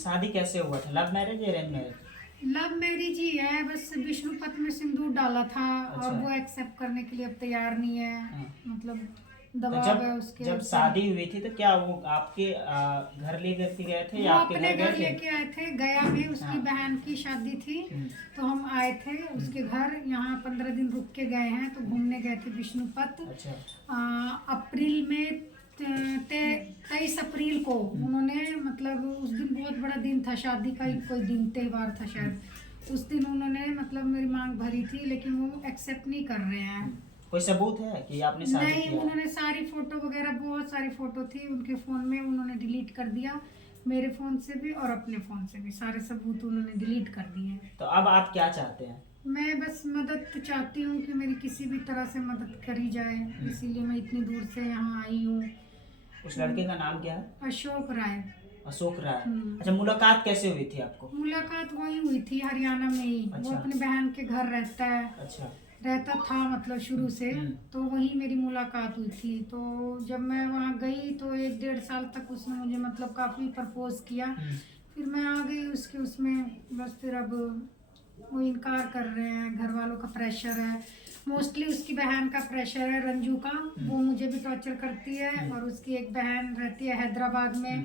शादी कैसे हुआ था? लव मैरिज या अरेंज मैरिज? लव मैरिज ही है, बस विष्णुपत में सिंदूर डाला था अच्छा। और वो एक्सेप्ट करने के लिए अब तैयार नहीं है। हाँ। मतलब तो दबाव है उसके जब ऊपर। शादी हुई थी तो क्या वो आपके घर लेकर के गए थे वो या आपके अपने घर गए घर थे? लेके आए थे, गया में उसकी हाँ। बहन की शादी थी। हम्म। तो हम आए थे उसके घर, यहाँ 15 दिन रुक के गए हैं, तो घूमने गए थे विष्णुपत। अच्छा। अप्रैल में 23 अप्रैल को उन्होंने, मतलब उस दिन बहुत बड़ा दिन था, शादी का ही कोई दिन त्योहार था शायद, उस दिन उन्होंने मतलब मेरी मांग भरी थी, लेकिन वो एक्सेप्ट नहीं कर रहे हैं। कोई सबूत है कि आपने शादी नहीं, किया? उन्होंने सारी फोटो वगैरह, बहुत सारी फोटो थी उनके फोन में, उन्होंने डिलीट कर दिया, मेरे फोन से भी और अपने फोन से भी सारे सबूत उन्होंने डिलीट कर दिए। तो अब आप क्या चाहते हैं? मैं बस मदद चाहती हूँ कि मेरी किसी भी तरह से मदद करी जाए, इसीलिए मैं इतनी दूर से यहाँ आई हूँ। उस लड़के का नाम क्या है? अशोक राय। अशोक राय। हम्म। अच्छा, मुलाकात कैसे हुई थी आपको? मुलाकात वही हुई थी हरियाणा में ही। वो अच्छा। अपने बहन के घर रहता है, अच्छा। रहता था मतलब शुरू से। तो वही मेरी मुलाकात हुई थी। तो जब मैं वहाँ गई तो 1-1.5 साल तक उसने मुझे मतलब काफ़ी प्रपोज किया। फिर मैं आ गई उसके उसमें, बस फिर अब वो इनकार कर रहे हैं, घर वालों का प्रेशर है, मोस्टली उसकी बहन का प्रेशर है, रंजू का। वो मुझे भी टॉर्चर करती है, और उसकी एक बहन रहती है हैदराबाद में,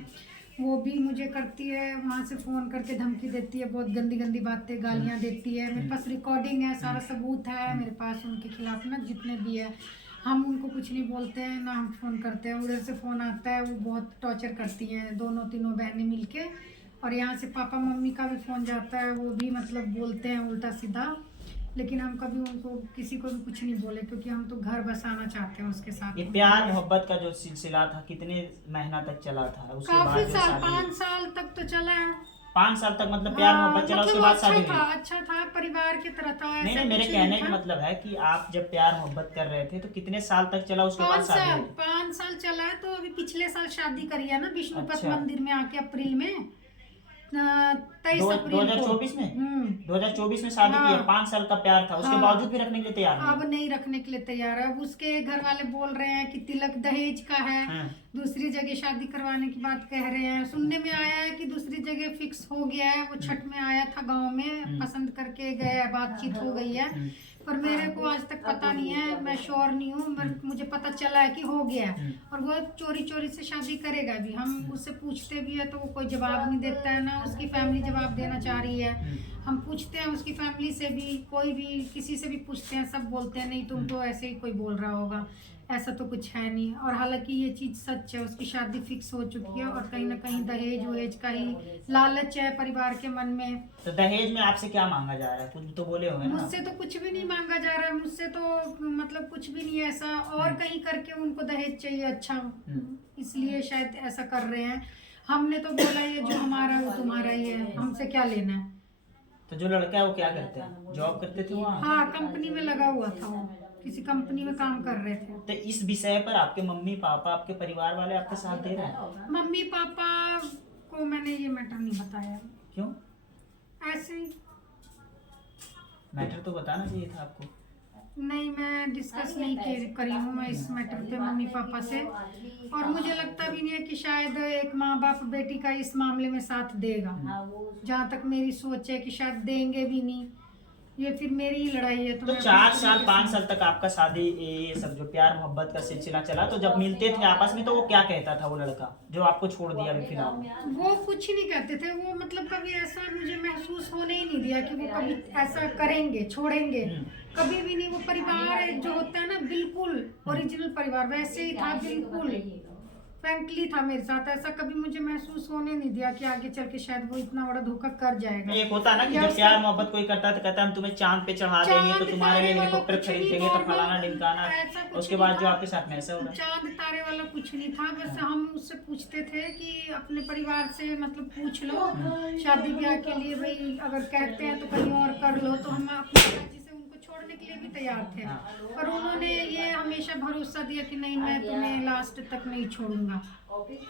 वो भी मुझे करती है, वहाँ से फ़ोन करके धमकी देती है, बहुत गंदी गंदी बातें, गालियाँ देती है। मेरे पास रिकॉर्डिंग है, सारा सबूत है मेरे पास उनके खिलाफ ना, जितने भी है। हम उनको कुछ नहीं बोलते हैं ना, हम फ़ोन करते हैं, उधर से फ़ोन आता है, वो बहुत टॉर्चर करती हैं दोनों तीनों बहनें मिलके। और यहाँ से पापा मम्मी का भी फ़ोन जाता है, वो भी मतलब बोलते हैं उल्टा सीधा, लेकिन हम कभी उनको किसी को भी कुछ नहीं बोले, क्योंकि हम तो घर बसाना चाहते हैं उसके साथ। ये प्यार मोहब्बत का जो सिलसिला था कितने महीना तक चला था? उसके काफी बाद जो साल, शादी 5 साल तक तो चला है। 5 साल तक मतलब प्यार मोहब्बत चला, उसके मतलब बाद अच्छा शादी था, हुई? अच्छा था, परिवार की तरह था, नहीं ऐसा नहीं, मेरे कुछ कहने नहीं का था। मतलब है कि आप जब प्यार मोहब्बत कर रहे थे तो कितने साल तक चला, उसके बाद 5 शादी साल, हुई? 5 साल चला है। तो अभी पिछले साल शादी करी है ना विष्णुपत अच्छा। मंदिर में आके, अप्रैल में 23 अप्रैल को। 2024 में 2024 में शादी की है। हाँ 5 साल का प्यार था, उसके हाँ। बावजूद भी रखने के लिए तैयार अब नहीं? नहीं रखने के लिए तैयार है। अब उसके घर वाले बोल रहे हैं कि तिलक दहेज का है, हाँ। दूसरी जगह शादी करवाने की बात कह रहे हैं। सुनने में आया है कि दूसरी जगह फिक्स हो गया है, वो छठ में आया था गांव में, पसंद करके गया, बातचीत हो गई है। पर मेरे को आज तक पता नहीं है, मैं श्योर नहीं हूँ, मुझे पता चला है कि हो गया है। और वो चोरी चोरी से शादी करेगा भी। हम उससे पूछते भी है तो वो कोई जवाब नहीं देता है, ना उसकी फैमिली जवाब देना चाह रही है। हम पूछते हैं उसकी फैमिली से भी, कोई भी किसी से भी पूछते हैं, सब बोलते हैं नहीं तुम तो ऐसे ही कोई बोल रहा होगा, ऐसा तो कुछ है नहीं। और हालांकि ये चीज़ सच है, उसकी शादी फिक्स हो चुकी है, और कहीं ना कहीं दहेज वहेज का ही लालच है परिवार के मन में। तो दहेज में आपसे क्या मांगा जा रहा है? कुछ तो बोले होंगे ना? मुझसे तो कुछ भी नहीं मांगा जा रहा है, मुझसे तो मतलब कुछ भी नहीं है ऐसा। और कहीं करके उनको दहेज चाहिए, अच्छा इसलिए शायद ऐसा कर रहे हैं। हमने तो बोला ये जो हमारा है वो तुम्हारा ही है, हमसे क्या लेना है। तो जो लड़का है वो क्या करते हैं? जॉब करते थे वहाँ? हाँ, कंपनी में लगा हुआ था वो, किसी कंपनी में काम कर रहे थे। तो इस विषय पर आपके मम्मी पापा, आपके परिवार वाले आपके साथ दे रहे हैं? मम्मी पापा को मैंने ये मैटर नहीं बताया, क्यों? ऐसे ही। मैटर तो बताना चाहिए था आपको। नहीं, मैं डिस्कस नहीं करी हूँ मैं इस मैटर पे मम्मी पापा से। और मुझे लगता भी नहीं है कि शायद एक माँ बाप बेटी का इस मामले में साथ देगा। जहाँ तक मेरी सोच है कि शायद देंगे भी नहीं, ये फिर मेरी ही लड़ाई है। तो मैं 4 अपने साल तरीके 5 से- साल तक आपका शादी, ये सब जो प्यार मोहब्बत का सिलसिला चला, तो जब मिलते थे आपस में तो वो क्या कहता था वो लड़का जो आपको छोड़ दिया अभी फिलहाल? वो कुछ ही नहीं कहते थे। वो मतलब कभी ऐसा मुझे महसूस होने ही नहीं दिया कि वो कभी ऐसा करेंगे, छोड़ेंगे, कभी भी नहीं। वो परिवार जो होता है ना, बिल्कुल ओरिजिनल परिवार वैसे ही था, बिल्कुल फ्रैंकली था मेरे साथ। ऐसा कभी मुझे महसूस होने नहीं दिया कि आगे चल के शायद वो इतना बड़ा धोखा कर जाएगा। एक होता है ना कि जब प्यार मोहब्बत कोई करता है तो कहता है हम तुम्हें चांद पे चढ़ा देंगे, तो तुम्हारे लिए हेलीकॉप्टर खरीद देंगे, तो फलाना ढिमकाना। उसके बाद जो आपके साथ में ऐसा हो रहा है? चांद तारे वाला कुछ नहीं था। बस हम उससे पूछते थे कि अपने परिवार से मतलब पूछ लो शादी ब्याह के लिए, भाई अगर कहते हैं तो कहीं और कर लो। तो हम अपनी मर्जी से उनको छोड़ने के लिए भी तैयार थे, पर उन्होंने ये हमेशा भरोसा दिया कि नहीं, मैं तुम्हें लास्ट तक नहीं छोड़ूंगा।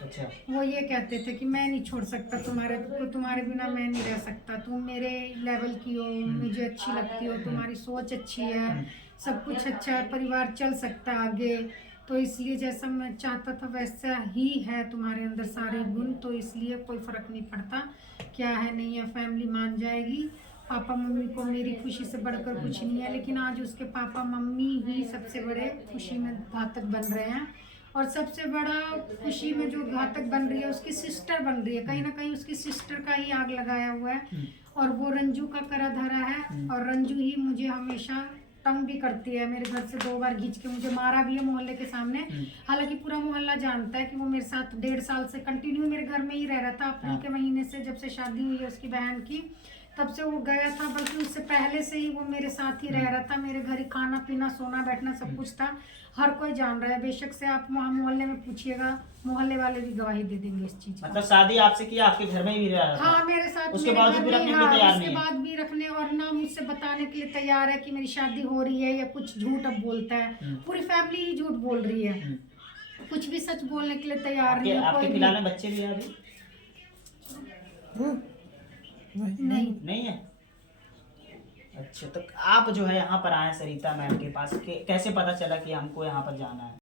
अच्छा। वो ये कहते थे कि मैं नहीं छोड़ सकता तुम्हारे बिना मैं नहीं रह सकता। तुम मेरे लेवल की हो, मुझे अच्छी लगती हो, तुम्हारी सोच अच्छी है, सब कुछ अच्छा है, परिवार चल सकता है आगे। तो इसलिए जैसा मैं चाहता था वैसा ही है तुम्हारे अंदर सारे गुण, तो इसलिए कोई फर्क नहीं पड़ता। क्या है नहीं है, फैमिली मान जाएगी। पापा मम्मी को मेरी खुशी से बढ़कर कुछ नहीं है, लेकिन आज उसके पापा मम्मी ही सबसे बड़े खुशी में घातक बन रहे हैं। और सबसे बड़ा खुशी में जो घातक बन रही है उसकी सिस्टर बन रही है, कहीं ना कहीं उसकी सिस्टर का ही आग लगाया हुआ है। और वो रंजू का करा धरा है, और रंजू ही मुझे हमेशा तंग भी करती है। मेरे घर से 2 बार खींच के मुझे मारा भी है मोहल्ले के सामने। हालांकि पूरा मोहल्ला जानता है कि वो मेरे साथ 1.5 साल से कंटिन्यू मेरे घर में ही रह रहा था। अप्रैल के महीने से जब से शादी हुई है उसकी बहन की, तब से वो गया था, बल्कि उससे पहले से ही वो मेरे साथ ही रह रहा था। मेरे घर ही खाना पीना सोना बैठना सब कुछ था। हर कोई जान रहा है, बेशक से आप वहाँ मोहल्ले में पूछिएगा, मोहल्ले वाले भी गवाही दे देंगे इस चीज की। मतलब शादी आपसे किया, आपके घर में ही भी रहा था? हाँ, मेरे साथ, उसके मेरे बावजूद घर भी में, रखने के लिए हाँ, तैयार उसके नहीं है? बाद भी रखने और ना मुझसे बताने के लिए तैयार है कि मेरी शादी हो रही है, या कुछ झूठ अब बोलता है। पूरी फैमिली ही झूठ बोल रही है, कुछ भी सच बोलने के लिए तैयार नहीं है आपके कोई फिलहाल भी। में बच्चे भी हैं अभी? नहीं, नहीं है। अच्छा, तो आप जो है यहाँ पर आए सरिता मैम के पास, कैसे पता चला कि हमको यहाँ पर जाना है?